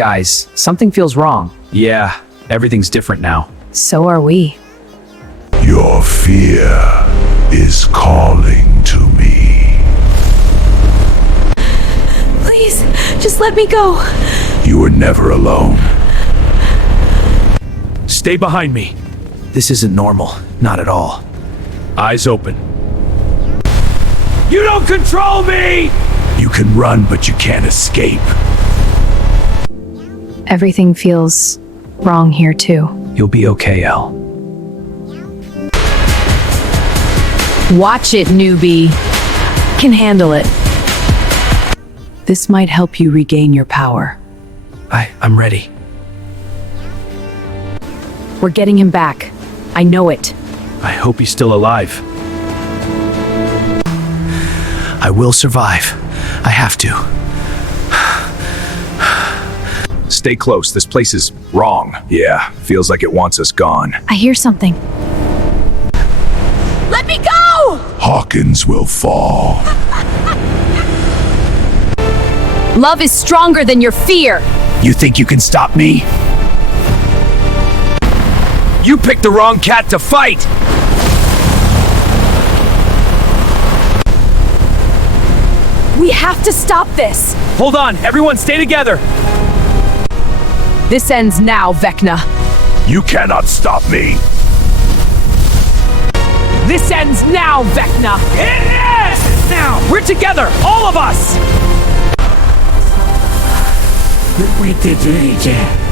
Guys, something feels wrong. Yeah, everything's different now. So are we. Your fear is calling to me. Please, just let me go. You were never alone. Stay behind me. This isn't normal. Not at all. Eyes open. You don't control me! You can run, but you can't escape. Everything feels wrong here too. You'll be okay, Elle. Watch it, newbie. Can handle it. This might help you regain your power. I'm ready. We're getting him back. I know it. I hope he's still alive. I will survive. I have to. Stay close. This place is wrong. Yeah, feels like it wants us gone. I hear something. Let me go! Hawkins will fall. Love is stronger than your fear. You think you can stop me? You picked the wrong cat to fight! We have to stop this. Hold on, everyone stay together! This ends now, Vecna. You cannot stop me. This ends now, Vecna. It is! Now, we're together, all of us! We did it.